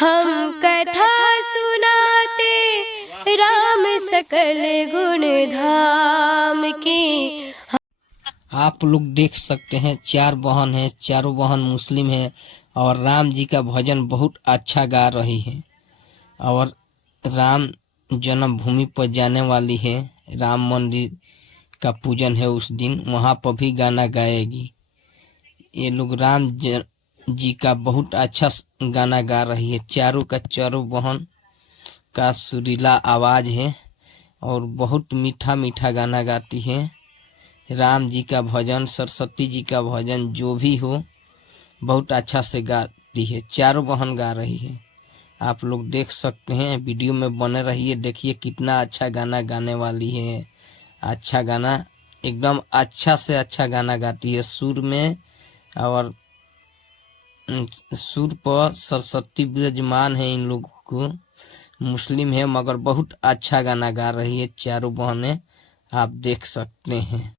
हम कथा सुनाते राम सकल गुण धाम की। आप लोग देख सकते हैं 4 बहन हैं, चारों बहन मुस्लिम हैं और राम जी का भजन बहुत अच्छा गा रही है और राम जन्मभूमि पर जाने वाली है। राम मंदिर का पूजन है उस दिन, वहां पर भी गाना गाएगी। ये लोग जी का बहुत अच्छा गाना गा रही है। चारों का चारों बहन का सुरीला आवाज है और बहुत मीठा मीठा गाना गाती है। राम जी का भजन, सरस्वती जी का भजन, जो भी हो बहुत अच्छा से गाती है। चारों बहन गा रही है। आप लोग देख सकते हैं, वीडियो में बने रहिए, देखिए कितना अच्छा गाना गाने वाली है। अच्छा गाना, एकदम अच्छा से अच्छा गाना गाती है सुर में। और सुर पर सरस्वती विराजमान है। इन लोगों को मुस्लिम है मगर बहुत अच्छा गाना गा रही है चारों बहनें, आप देख सकते हैं।